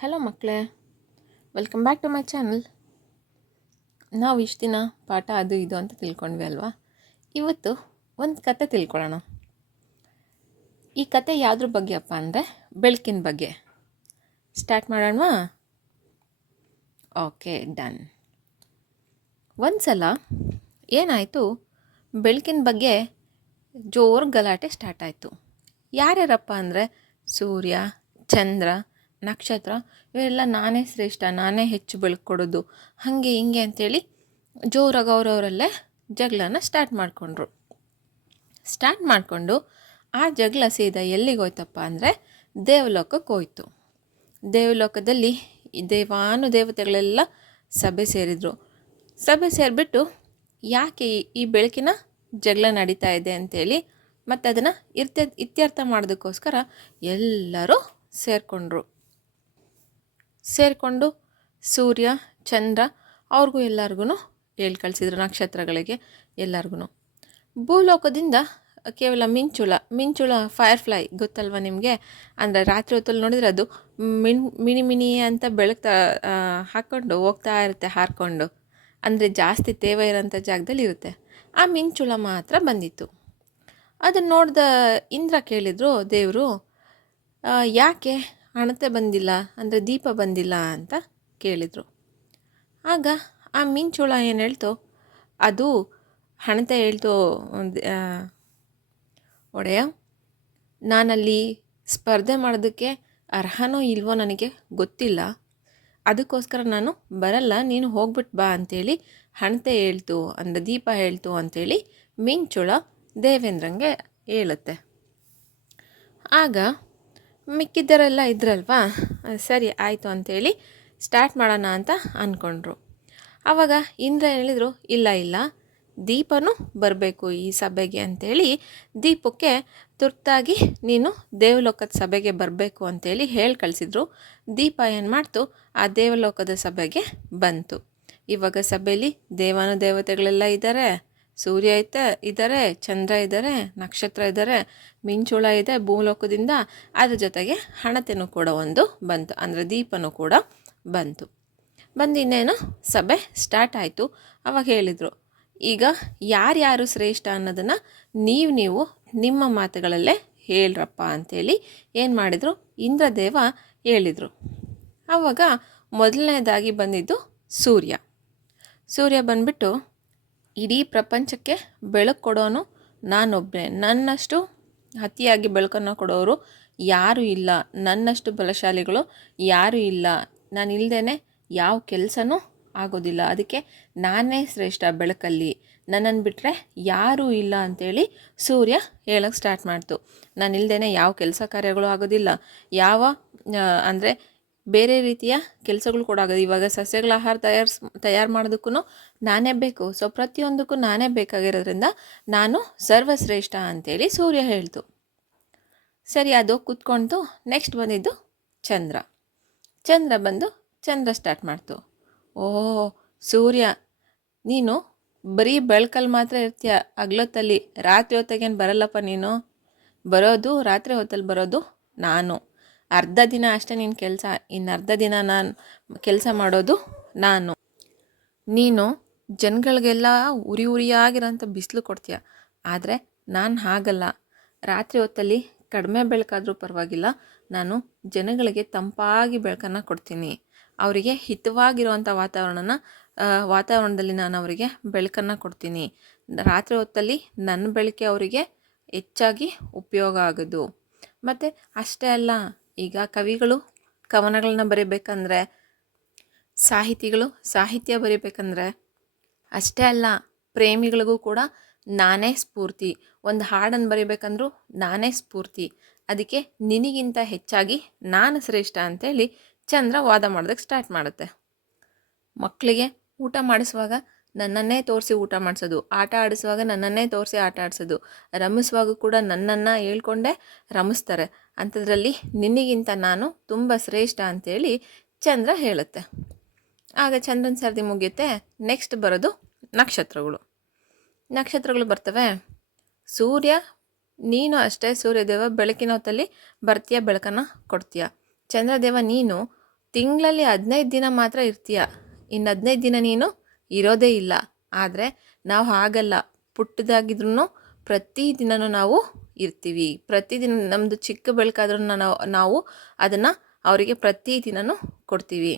Hello ಮಕ್ಕಳೇ. Welcome back to my channel ನಾವು ಇಷ್ಟು ದಿನ ಪಾಠ ಅದು ಇದು ಅಂತ ತಿಳ್ಕೊಂಡ್ವಿ ಅಲ್ವಾ? ಇವತ್ತು ಒಂದು ಕತೆ ತಿಳ್ಕೊಳ್ಳೋಣ. ಈ ಕತೆ ಯಾವುದ್ರ ಬಗ್ಗೆ ಅಪ್ಪ ಅಂದರೆ ಬೆಳಕಿನ ಬಗ್ಗೆ. ಸ್ಟಾರ್ಟ್ ಮಾಡೋಣವಾ? ಓಕೆ ಡನ್ ಒಂದು ಸಲ ಏನಾಯಿತು? ಬೆಳಕಿನ ಬಗ್ಗೆ ಜೋರು ಗಲಾಟೆ ಸ್ಟಾರ್ಟ್ ಆಯಿತು. ಯಾರ್ಯಾರಪ್ಪ ಅಂದರೆ ಸೂರ್ಯ, ಚಂದ್ರ ನಕ್ಷತ್ರ, ಇವೆಲ್ಲ ನಾನೇ ಶ್ರೇಷ್ಠ, ನಾನೇ ಹೆಚ್ಚು ಬೆಳಕು ಕೊಡೋದು, ಹಾಗೆ ಹಿಂಗೆ ಅಂತೇಳಿ ಜೋರಾಗಿ ಅವರವರಲ್ಲೇ ಜಗಳನ ಸ್ಟಾರ್ಟ್ ಮಾಡಿಕೊಂಡ್ರು. ಸ್ಟಾರ್ಟ್ ಮಾಡಿಕೊಂಡು ಆ ಜಗಳ ಸೀದಾ ಎಲ್ಲಿಗೆ ಹೋಯ್ತಪ್ಪ ಅಂದರೆ ದೇವಲೋಕಕ್ಕೆ ಹೋಯ್ತು. ದೇವಲೋಕದಲ್ಲಿ ದೇವಾನು ದೇವತೆಗಳೆಲ್ಲ ಸಭೆ ಸೇರಿದರು. ಸಭೆ ಸೇರಿಬಿಟ್ಟು ಯಾಕೆ ಈ- ಬೆಳಕಿನ ಜಗಳ ನಡೀತಾ ಇದೆ ಅಂತೇಳಿ ಮತ್ತು ಅದನ್ನು ಇರ್ತ ಇತ್ಯರ್ಥ ಮಾಡೋದಕ್ಕೋಸ್ಕರ ಎಲ್ಲರೂ ಸೇರಿಕೊಂಡ್ರು. ಸೇರಿಕೊಂಡು ಸೂರ್ಯ, ಚಂದ್ರ, ಅವ್ರಿಗೂ ಎಲ್ಲರಿಗೂ ಹೇಳಿ ಕಳಿಸಿದ್ರು, ನಕ್ಷತ್ರಗಳಿಗೆ ಎಲ್ಲರಿಗೂ ಭೂಲೋಕದಿಂದ ಕೇವಲ ಮಿಂಚುಳ ಮಿಂಚುಳ ಫೈರ್ಫ್ಲೈ ಗೊತ್ತಲ್ವ ನಿಮಗೆ? ಅಂದರೆ ರಾತ್ರಿ ಹೊತ್ತಲ್ಲಿ ನೋಡಿದರೆ ಅದು ಮಿಣ್ ಮಿನಿ ಮಿನಿ ಅಂತ ಬೆಳಗ್ತಾ ಹಾಕ್ಕೊಂಡು ಹೋಗ್ತಾ ಇರುತ್ತೆ ಹಾರ್ಕೊಂಡು. ಅಂದರೆ ಜಾಸ್ತಿ ತೇವ ಇರೋಂಥ ಜಾಗದಲ್ಲಿ ಇರುತ್ತೆ. ಆ ಮಿಂಚುಳ ಮಾತ್ರ ಬಂದಿತ್ತು. ಅದನ್ನು ನೋಡಿದ ಇಂದ್ರ ಕೇಳಿದರು ದೇವರು ಯಾಕೆ ಹಣತೆ ಬಂದಿಲ್ಲ ಅಂದರೆ ದೀಪ ಬಂದಿಲ್ಲ ಅಂತ ಕೇಳಿದರು. ಆಗ ಆ ಮಿಂಚುಳ ಏನು ಹೇಳ್ತು, ಅದು ಹಣತೆ ಹೇಳ್ತು ಒಡೆಯ, ನಾನಲ್ಲಿ ಸ್ಪರ್ಧೆ ಮಾಡೋದಕ್ಕೆ ಅರ್ಹನೋ ಇಲ್ವೋ ನನಗೆ ಗೊತ್ತಿಲ್ಲ. ಅದಕ್ಕೋಸ್ಕರ ನಾನು ಬರಲ್ಲ, ನೀನು ಹೋಗ್ಬಿಟ್ಟು ಬಾ ಅಂತೇಳಿ ಹಣತೆ ಹೇಳ್ತು ಅಂದರೆ ದೀಪ ಹೇಳ್ತು ಅಂತೇಳಿ ಮಿಂಚುಳ ದೇವೇಂದ್ರಂಗೆ ಹೇಳುತ್ತೆ. ಆಗ ಮಿಕ್ಕಿದ್ದರೆಲ್ಲ ಇದ್ರಲ್ವಾ? ಸರಿ, ಆಯಿತು ಅಂಥೇಳಿ ಸ್ಟಾರ್ಟ್ ಮಾಡೋಣ ಅಂತ ಅಂದ್ಕೊಂಡ್ರು ಆವಾಗ ಇಂದ್ರ ಹೇಳಿದರು, ಇಲ್ಲ ಇಲ್ಲ, ದೀಪನೂ ಬರಬೇಕು ಈ ಸಭೆಗೆ ಅಂಥೇಳಿ ದೀಪಕ್ಕೆ ತುರ್ತಾಗಿ ನೀನು ದೇವಲೋಕದ ಸಭೆಗೆ ಬರಬೇಕು ಅಂಥೇಳಿ ಹೇಳಿ ಕಳಿಸಿದ್ರು. ದೀಪ ಏನು ಮಾಡ್ತು? ಆ ದೇವಲೋಕದ ಸಭೆಗೆ ಬಂತು. ಇವಾಗ ಸಭೆಯಲ್ಲಿ ದೇವಾನು ದೇವತೆಗಳೆಲ್ಲ ಇದ್ದಾರೆ ಸೂರ್ಯ ಐತೆ ಇದ್ದಾರೆ ಚಂದ್ರ ಇದ್ದಾರೆ ನಕ್ಷತ್ರ ಇದ್ದಾರೆ ಮಿಂಚುಳ ಇದೆ, ಭೂಲೋಕದಿಂದ ಅದ್ರ ಜೊತೆಗೆ ಹಣತೆನೂ ಕೂಡ ಒಂದು ಬಂತು, ಅಂದರೆ ದೀಪನೂ ಕೂಡ ಬಂತು. ಬಂದು ಇನ್ನೇನು, ಸಭೆ ಸ್ಟಾರ್ಟ್ ಆಯಿತು. ಅವಾಗ ಹೇಳಿದರು, ಈಗ ಯಾರ್ಯಾರು ಶ್ರೇಷ್ಠ ಅನ್ನೋದನ್ನು ನೀವು ನೀವು ನಿಮ್ಮ ಮಾತುಗಳಲ್ಲೇ ಹೇಳ್ರಪ್ಪ ಅಂತೇಳಿ ಏನು ಮಾಡಿದರು? ಇಂದ್ರದೇವ ಹೇಳಿದರು. ಆವಾಗ ಮೊದಲನೇದಾಗಿ ಬಂದಿದ್ದು ಸೂರ್ಯ. ಸೂರ್ಯ ಬಂದ್ಬಿಟ್ಟು ಇಡೀ ಪ್ರಪಂಚಕ್ಕೆ ಬೆಳಕು ಕೊಡೋನು ನಾನೊಬ್ಬನೇ ನನ್ನಷ್ಟು ಅತಿಯಾಗಿ ಬೆಳಕನ್ನು ಕೊಡೋರು ಯಾರೂ ಇಲ್ಲ. ನನ್ನಷ್ಟು ಬಲಶಾಲಿಗಳು ಯಾರೂ ಇಲ್ಲ. ನಾನು ಇಲ್ಲದೇ ಯಾವ ಕೆಲಸನೂ ಆಗೋದಿಲ್ಲ. ಅದಕ್ಕೆ ನಾನೇ ಶ್ರೇಷ್ಠ ಬೆಳಕಲ್ಲಿ. ನನ್ನನ್ನು ಬಿಟ್ಟರೆ ಯಾರೂ ಇಲ್ಲ ಅಂಥೇಳಿ ಸೂರ್ಯ ಹೇಳಕ್ಕೆ ಸ್ಟಾರ್ಟ್ ಮಾಡ್ತು. ನಾನು ಇಲ್ಲದೇ ಯಾವ ಕೆಲಸ ಕಾರ್ಯಗಳು ಆಗೋದಿಲ್ಲ. ಯಾವ ಅಂದರೆ ಬೇರೆ ರೀತಿಯ ಕೆಲಸಗಳು ಕೂಡ ಆಗೋದು. ಇವಾಗ ಸಸ್ಯಗಳ ಆಹಾರ ತಯಾರಿಸ್, ತಯಾರು ಮಾಡೋದಕ್ಕೂ ನಾನೇ ಬೇಕು. ಸೊ ಪ್ರತಿಯೊಂದಕ್ಕೂ ನಾನೇ ಬೇಕಾಗಿರೋದ್ರಿಂದ ನಾನು ಸರ್ವಶ್ರೇಷ್ಠ ಅಂತೇಳಿ ಸೂರ್ಯ ಹೇಳ್ತು. ಸರಿ, ಅದು ಕೂತ್ಕೊಂಡು ನೆಕ್ಸ್ಟ್ ಬಂದಿದ್ದು ಚಂದ್ರ. ಚಂದ್ರ ಬಂದು ಚಂದ್ರ ಸ್ಟಾರ್ಟ್ ಮಾಡ್ತು. ಓ ಸೂರ್ಯ, ನೀನು ಬರೀ ಬೆಳಕಲ್ಲಿ ಮಾತ್ರ ಇರ್ತೀಯ? ಹಗ್ಲೊತ್ತಲ್ಲಿ ರಾತ್ರಿ ಹೊತ್ತಾಗೇನು ಬರಲ್ಲಪ್ಪ ನೀನು? ಬರೋದು, ರಾತ್ರಿ ಹೊತ್ತಲ್ಲಿ ಬರೋದು ನಾನು. ಅರ್ಧ ದಿನ ಅಷ್ಟೇ ನೀನು ಕೆಲಸ ಇನ್ನು ಅರ್ಧ ದಿನ ನಾನು ಕೆಲಸ ಮಾಡೋದು ನಾನು. ನೀನು ಜನಗಳಿಗೆಲ್ಲ ಉರಿ ಉರಿಯಾಗಿರೋಂಥ ಬಿಸಿಲು ಕೊಡ್ತೀಯ. ಆದರೆ ನಾನು ಹಾಗಲ್ಲ. ರಾತ್ರಿ ಹೊತ್ತಲ್ಲಿ ಕಡಿಮೆ ಬೆಳಕಾದರೂ ಪರವಾಗಿಲ್ಲ, ನಾನು ಜನಗಳಿಗೆ ತಂಪಾಗಿ ಬೆಳಕನ್ನು ಕೊಡ್ತೀನಿ. ಅವರಿಗೆ ಹಿತವಾಗಿರುವಂಥ ವಾತಾವರಣನ ವಾತಾವರಣದಲ್ಲಿ ನಾನು ಅವರಿಗೆ ಬೆಳಕನ್ನು ಕೊಡ್ತೀನಿ. ರಾತ್ರಿ ಹೊತ್ತಲ್ಲಿ ನನ್ನ ಬೆಳಕೆ ಅವರಿಗೆ ಹೆಚ್ಚಾಗಿ ಉಪಯೋಗ ಆಗೋದು. ಮತ್ತು ಅಷ್ಟೇ ಅಲ್ಲ ಈಗ ಕವಿಗಳು ಕವನಗಳನ್ನ ಬರೀಬೇಕಂದ್ರೆ, ಸಾಹಿತಿಗಳು ಸಾಹಿತ್ಯ ಬರೀಬೇಕಂದ್ರೆ, ಅಷ್ಟೇ ಅಲ್ಲ, ಪ್ರೇಮಿಗಳಿಗೂ ಕೂಡ ನಾನೇ ಸ್ಫೂರ್ತಿ. ಒಂದು ಹಾಡನ್ನು ಬರಿಬೇಕಂದ್ರೂ ನಾನೇ ಸ್ಫೂರ್ತಿ. ಅದಕ್ಕೆ ನಿನಗಿಂತ ಹೆಚ್ಚಾಗಿ ನಾನು ಶ್ರೇಷ್ಠ ಅಂತೇಳಿ ಚಂದ್ರ ವಾದ ಮಾಡೋದಕ್ಕೆ ಸ್ಟಾರ್ಟ್ ಮಾಡುತ್ತೆ. ಮಕ್ಕಳಿಗೆ ಊಟ ಮಾಡಿಸುವಾಗ ನನ್ನನ್ನೇ ತೋರಿಸಿ ಊಟ ಮಾಡಿಸೋದು. ಆಟ ಆಡಿಸುವಾಗ ನನ್ನನ್ನೇ ತೋರಿಸಿ ಆಟ ಆಡಿಸೋದು. ರಮಿಸುವಾಗ ಕೂಡ ನನ್ನನ್ನು ಹೇಳ್ಕೊಂಡೇ ರಮಿಸ್ತಾರೆ. ಅಂಥದ್ರಲ್ಲಿ ನಿನಗಿಂತ ನಾನು ತುಂಬ ಶ್ರೇಷ್ಠ ಅಂತೇಳಿ ಚಂದ್ರ ಹೇಳುತ್ತೆ. ಆಗ ಚಂದ್ರನ ಸರ್ದಿ ಮುಗಿಯುತ್ತೆ. ನೆಕ್ಸ್ಟ್ ಬರೋದು ನಕ್ಷತ್ರಗಳು. ನಕ್ಷತ್ರಗಳು ಬರ್ತವೆ. ಸೂರ್ಯ, ನೀನು ಅಷ್ಟೇ ಸೂರ್ಯದೇವ, ಬೆಳಕಿನ ಹೊತ್ತಲ್ಲಿ ಬರ್ತೀಯ, ಬೆಳಕನ್ನು ಕೊಡ್ತೀಯ? ಚಂದ್ರದೇವ, ನೀನು ತಿಂಗಳಲ್ಲಿ ಹದಿನೈದು ದಿನ ಮಾತ್ರ ಇರ್ತೀಯ? ಇನ್ನು ಹದಿನೈದು ದಿನ ನೀನು ಇರೋದೇ ಇಲ್ಲ. ಆದರೆ ನಾವು ಹಾಗಲ್ಲ. ಪುಟ್ಟದಾಗಿದ್ರೂ ಪ್ರತಿ ದಿನವೂ ನಾವು ಇರ್ತೀವಿ. ಪ್ರತಿದಿನ ನಮ್ಮದು ಚಿಕ್ಕ ಬೆಳಕಾದ್ರೂ ನಾವು ನಾವು ಅದನ್ನು ಅವರಿಗೆ ಪ್ರತಿ ದಿನವೂ ಕೊಡ್ತೀವಿ.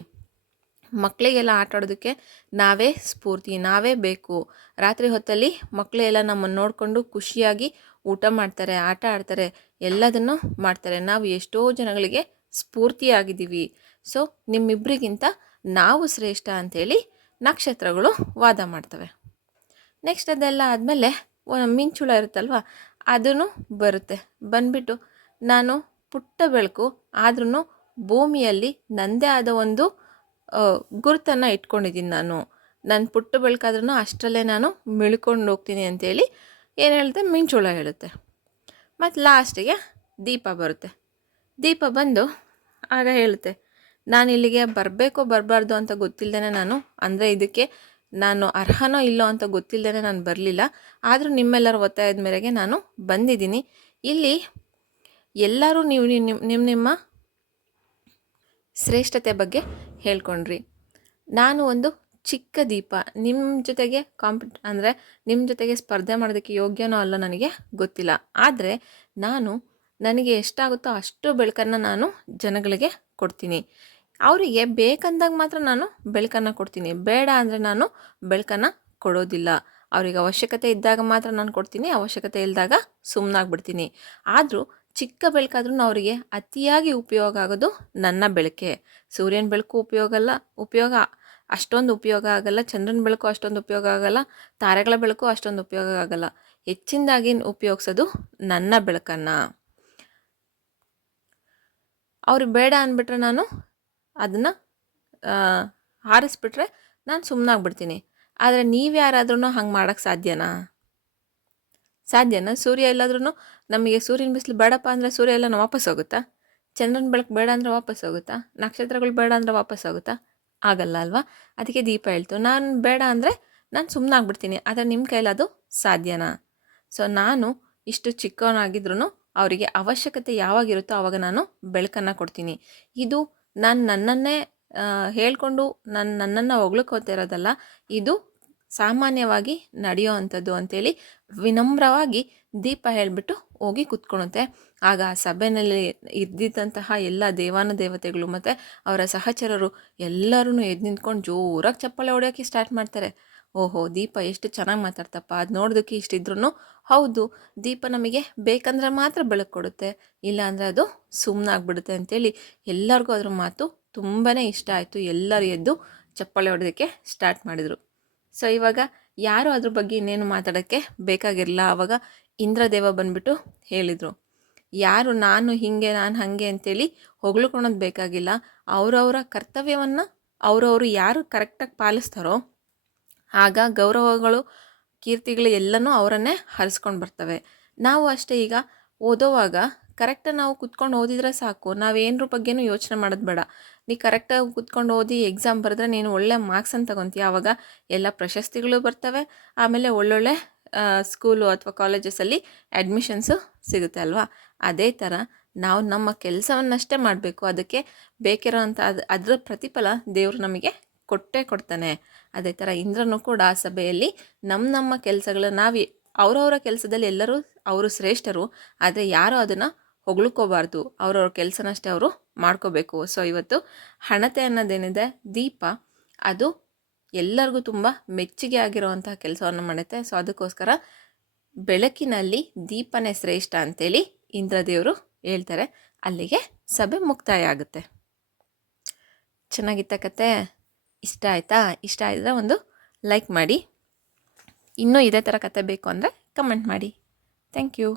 ಮಕ್ಕಳಿಗೆಲ್ಲ ಆಟ ಆಡೋದಕ್ಕೆ ನಾವೇ ಸ್ಫೂರ್ತಿ, ನಾವೇ ಬೇಕು. ರಾತ್ರಿ ಹೊತ್ತಲ್ಲಿ ಮಕ್ಕಳೆಲ್ಲ ನಮ್ಮನ್ನು ನೋಡಿಕೊಂಡು ಖುಷಿಯಾಗಿ ಊಟ ಮಾಡ್ತಾರೆ, ಆಟ ಆಡ್ತಾರೆ, ಎಲ್ಲದನ್ನು ಮಾಡ್ತಾರೆ. ನಾವು ಎಷ್ಟೋ ಜನಗಳಿಗೆ ಸ್ಫೂರ್ತಿಯಾಗಿದ್ದೀವಿ. ಸೊ ನಿಮ್ಮಿಬ್ಬರಿಗಿಂತ ನಾವು ಶ್ರೇಷ್ಠ ಅಂಥೇಳಿ ನಕ್ಷತ್ರಗಳು ವಾದ ಮಾಡ್ತವೆ. ನೆಕ್ಸ್ಟ್ ಅದೆಲ್ಲ ಆದಮೇಲೆ ಮಿಂಚುಳ ಇರುತ್ತಲ್ವ ಅದೂ ಬರುತ್ತೆ. ಬಂದ್ಬಿಟ್ಟು ನಾನು ಪುಟ್ಟ ಬೆಳಕು ಆದ್ರೂ ಭೂಮಿಯಲ್ಲಿ ನನ್ನದೇ ಆದ ಒಂದು ಗುರುತನ್ನು ಇಟ್ಕೊಂಡಿದ್ದೀನಿ ನಾನು. ನನ್ನ ಪುಟ್ಟ ಬೆಳಕಾದ್ರೂ ಅಷ್ಟರಲ್ಲೇ ನಾನು ಮಿಳ್ಕೊಂಡು ಹೋಗ್ತೀನಿ ಅಂತೇಳಿ ಏನು ಹೇಳುತ್ತೆ? ಮಿಂಚುಳ ಹೇಳುತ್ತೆ. ಮತ್ತು ಲಾಸ್ಟಿಗೆ ದೀಪ ಬರುತ್ತೆ. ದೀಪ ಬಂದು ಆಗ ಹೇಳುತ್ತೆ ನಾನು ಇಲ್ಲಿಗೆ ಬರಬೇಕೋ ಬರಬಾರ್ದು ಅಂತ ಗೊತ್ತಿಲ್ಲದೇ ನಾನು, ಅಂದರೆ ಇದಕ್ಕೆ ನಾನು ಅರ್ಹನೋ ಇಲ್ಲೋ ಅಂತ ಗೊತ್ತಿಲ್ಲದೇ ನಾನು ಬರಲಿಲ್ಲ. ಆದರೂ ನಿಮ್ಮೆಲ್ಲರ ಒತ್ತಾಯದ ಮೇರೆಗೆ ನಾನು ಬಂದಿದ್ದೀನಿ. ಇಲ್ಲಿ ಎಲ್ಲರೂ ನೀವು ನಿಮ್ಮ ನಿಮ್ಮ ಶ್ರೇಷ್ಠತೆ ಬಗ್ಗೆ ಹೇಳ್ಕೊಂಡ್ರಿ. ನಾನು ಒಂದು ಚಿಕ್ಕ ದೀಪ ನಿಮ್ಮ ಜೊತೆಗೆ ಕಾಂಪಿಟ್, ಅಂದರೆ ನಿಮ್ಮ ಜೊತೆಗೆ ಸ್ಪರ್ಧೆ ಮಾಡೋದಕ್ಕೆ ಯೋಗ್ಯನೋ ಅಲ್ಲ ನನಗೆ ಗೊತ್ತಿಲ್ಲ. ಆದರೆ ನಾನು ನನಗೆ ಎಷ್ಟಾಗುತ್ತೋ ಅಷ್ಟು ಬೆಳಕನ್ನು ನಾನು ಜನಗಳಿಗೆ ಕೊಡ್ತೀನಿ. ಅವರಿಗೆ ಬೇಕಂದಾಗ ಮಾತ್ರ ನಾನು ಬೆಳಕನ್ನು ಕೊಡ್ತೀನಿ. ಬೇಡ ಅಂದರೆ ನಾನು ಬೆಳಕನ್ನು ಕೊಡೋದಿಲ್ಲ. ಅವರಿಗೆ ಅವಶ್ಯಕತೆ ಇದ್ದಾಗ ಮಾತ್ರ ನಾನು ಕೊಡ್ತೀನಿ. ಅವಶ್ಯಕತೆ ಇಲ್ಲದಾಗ ಸುಮ್ಮನಾಗ್ಬಿಡ್ತೀನಿ ಆದರೂ ಚಿಕ್ಕ ಬೆಳಕಾದ್ರೂ ಅವರಿಗೆ ಅತಿಯಾಗಿ ಉಪಯೋಗ ಆಗೋದು ನನ್ನ ಬೆಳಕೆ. ಸೂರ್ಯನ ಬೆಳಕು ಉಪಯೋಗ ಅಲ್ಲ, ಉಪಯೋಗ ಅಷ್ಟೊಂದು ಉಪಯೋಗ ಆಗಲ್ಲ, ಚಂದ್ರನ ಬೆಳಕು ಅಷ್ಟೊಂದು ಉಪಯೋಗ ಆಗಲ್ಲ, ತಾರೆಗಳ ಬೆಳಕು ಅಷ್ಟೊಂದು ಉಪಯೋಗ ಆಗಲ್ಲ. ಹೆಚ್ಚಿನದಾಗಿ ಉಪಯೋಗಿಸೋದು ನನ್ನ ಬೆಳಕನ್ನು. ಅವ್ರು ಬೇಡ ಅಂದ್ಬಿಟ್ರೆ ನಾನು ಅದನ್ನು ಹಾರಿಸ್ಬಿಟ್ರೆ ನಾನು ಸುಮ್ಮನಾಗ್ಬಿಡ್ತೀನಿ ಆದರೆ ನೀವು ಯಾರಾದ್ರೂ ಹಂಗೆ ಮಾಡೋಕ್ಕೆ ಸಾಧ್ಯನಾ? ಸಾಧ್ಯನಾ? ಸೂರ್ಯ ಎಲ್ಲಾದ್ರೂ ನಮಗೆ ಸೂರ್ಯನ ಬಿಸಿಲು ಬೇಡಪ್ಪ ಅಂದರೆ ಸೂರ್ಯ ಎಲ್ಲ ವಾಪಸ್ ಹೋಗುತ್ತಾ? ಚಂದ್ರನ ಬೆಳಕು ಬೇಡ ಅಂದರೆ ವಾಪಸ್ ಹೋಗುತ್ತಾ? ನಕ್ಷತ್ರಗಳು ಬೇಡ ಅಂದರೆ ವಾಪಸ್ ಹೋಗುತ್ತಾ? ಆಗಲ್ಲ ಅಲ್ವಾ? ಅದಕ್ಕೆ ದೀಪ ಹೇಳ್ತು. ನಾನು ಬೇಡ ಅಂದರೆ ನಾನು ಸುಮ್ಮನಾಗ್ಬಿಡ್ತೀನಿ ಆದರೆ ನಿಮ್ಮ ಕೈಲಿ ಅದು ಸಾಧ್ಯನಾ? ಸೊ ನಾನು ಇಷ್ಟು ಚಿಕ್ಕವನಾಗಿದ್ರೂ ಅವರಿಗೆ ಅವಶ್ಯಕತೆ ಯಾವಾಗಿರುತ್ತೋ ಆವಾಗ ನಾನು ಬೆಳಕನ್ನು ಕೊಡ್ತೀನಿ. ಇದು ನಾನು ನನ್ನನ್ನೇ ಹೇಳಿಕೊಂಡು ನಾನು ನನ್ನನ್ನು ಇರೋದಲ್ಲ, ಇದು ಸಾಮಾನ್ಯವಾಗಿ ನಡೆಯೋ ಅಂಥದ್ದು ಅಂಥೇಳಿ ವಿನಮ್ರವಾಗಿ ದೀಪ ಹೇಳಿಬಿಟ್ಟು ಹೋಗಿ ಕೂತ್ಕೊಳುತ್ತೆ. ಆಗ ಆ ಸಭೆಯಲ್ಲಿ ಇದ್ದಿದ್ದಂತಹ ಎಲ್ಲ ದೇವಾನ ದೇವತೆಗಳು ಮತ್ತು ಅವರ ಸಹಚರರು ಎಲ್ಲರೂ ಎದ್ದು ನಿಂತ್ಕೊಂಡು ಜೋರಾಗಿ ಚಪ್ಪಾಳೆ ಹೊಡೆಯೋಕ್ಕೆ ಸ್ಟಾರ್ಟ್ ಮಾಡ್ತಾರೆ. ಓಹೋ, ದೀಪ ಎಷ್ಟು ಚೆನ್ನಾಗಿ ಮಾತಾಡ್ತಪ್ಪ. ಅದು ನೋಡೋದಕ್ಕೆ ಇಷ್ಟಿದ್ರು ಹೌದು, ದೀಪ ನಮಗೆ ಬೇಕಂದ್ರೆ ಮಾತ್ರ ಬೆಳಕು ಕೊಡುತ್ತೆ. ಇಲ್ಲಾಂದರೆ ಅದು ಸುಮ್ಮನಾಗ್ಬಿಡುತ್ತೆ ಅಂತೇಳಿ ಎಲ್ಲರಿಗೂ ಅದ್ರ ಮಾತು ತುಂಬಾ ಇಷ್ಟ ಆಯಿತು. ಎಲ್ಲರೂ ಎದ್ದು ಚಪ್ಪಾಳೆ ಹೊಡೋದಕ್ಕೆ ಸ್ಟಾರ್ಟ್ ಮಾಡಿದರು. ಸೊ, ಇವಾಗ ಯಾರು ಅದ್ರ ಬಗ್ಗೆ ಇನ್ನೇನು ಮಾತಾಡೋಕ್ಕೆ ಬೇಕಾಗಿರಲಿಲ್ಲ. ಆವಾಗ ಇಂದ್ರದೇವ ಬಂದ್ಬಿಟ್ಟು ಹೇಳಿದರು. ಯಾರು ನಾನು ಹೀಗೆ, ನಾನು ಹಾಗೆ ಅಂತೇಳಿ ಹೊಗಳ್ಕೊಳೋದು ಬೇಕಾಗಿಲ್ಲ. ಅವರವರ ಕರ್ತವ್ಯವನ್ನು ಅವರವರು ಯಾರು ಕರೆಕ್ಟಾಗಿ ಪಾಲಿಸ್ತಾರೋ ಆಗ ಗೌರವಗಳು, ಕೀರ್ತಿಗಳು ಎಲ್ಲನೂ ಅವರನ್ನೇ ಹರಿಸ್ಕೊಂಡು ಬರ್ತವೆ. ನಾವು ಅಷ್ಟೇ ಈಗ ಓದೋವಾಗ ಕರೆಕ್ಟಾಗಿ ನಾವು ಕುತ್ಕೊಂಡು ಓದಿದರೆ ಸಾಕು. ನಾವೇನ್ರ ಬಗ್ಗೆನೂ ಯೋಚನೆ ಮಾಡೋದು ಬೇಡ. ನೀ ಕರೆಕ್ಟಾಗಿ ಕುತ್ಕೊಂಡು ಓದಿ ಎಕ್ಸಾಮ್ ಬರೆದ್ರೆ ನೀನು ಒಳ್ಳೆ ಮಾರ್ಕ್ಸನ್ನು ತಗೊತೀಯ. ಆವಾಗ ಎಲ್ಲ ಪ್ರಶಸ್ತಿಗಳು ಬರ್ತವೆ. ಆಮೇಲೆ ಒಳ್ಳೊಳ್ಳೆ ಸ್ಕೂಲು ಅಥವಾ ಕಾಲೇಜಸಲ್ಲಿ ಅಡ್ಮಿಷನ್ಸು ಸಿಗುತ್ತೆ ಅಲ್ವಾ? ಅದೇ ಥರ ನಾವು ನಮ್ಮ ಕೆಲಸವನ್ನಷ್ಟೇ ಮಾಡಬೇಕು. ಅದಕ್ಕೆ ಬೇಕಿರೋ ಅಂಥ ಅದು, ಅದರ ಪ್ರತಿಫಲ ದೇವರು ನಮಗೆ ಕೊಟ್ಟೇ ಕೊಡ್ತಾನೆ. ಅದೇ ಥರ ಇಂದ್ರನು ಕೂಡ ಆ ಸಭೆಯಲ್ಲಿ ನಮ್ಮ ನಮ್ಮ ಕೆಲಸಗಳನ್ನ ನಾವು ಅವರವರ ಕೆಲಸದಲ್ಲಿ ಎಲ್ಲರೂ ಅವರು ಶ್ರೇಷ್ಠರು, ಆದರೆ ಯಾರೂ ಅದನ್ನು ಹೊಗಳ್ಕೋಬಾರ್ದು. ಅವರವ್ರ ಕೆಲಸನಷ್ಟೇ ಅವರು ಮಾಡ್ಕೋಬೇಕು. ಸೊ ಇವತ್ತು ಹಣತೆ ಅನ್ನೋದೇನಿದೆ? ದೀಪ. ಅದು ಎಲ್ಲರಿಗೂ ತುಂಬ ಮೆಚ್ಚುಗೆ ಆಗಿರುವಂತಹ ಕೆಲಸವನ್ನು ಮಾಡುತ್ತೆ. ಸೊ ಅದಕ್ಕೋಸ್ಕರ ಬೆಳಕಿನಲ್ಲಿ ದೀಪನೇ ಶ್ರೇಷ್ಠ ಅಂತೇಳಿ ಇಂದ್ರದೇವರು ಹೇಳ್ತಾರೆ. ಅಲ್ಲಿಗೆ ಸಭೆ ಮುಕ್ತಾಯ ಆಗುತ್ತೆ. ಚೆನ್ನಾಗಿತ್ತ ಕತೆ ಇಷ್ಟ ಆಯಿತಾ? ಇಷ್ಟ ಆದರೆ ಒಂದು ಲೈಕ್ ಮಾಡಿ. ಇನ್ನೂ ಇದೇ ಥರ ಕತೆ ಬೇಕು ಅಂದರೆ ಕಮೆಂಟ್ ಮಾಡಿ. Thank you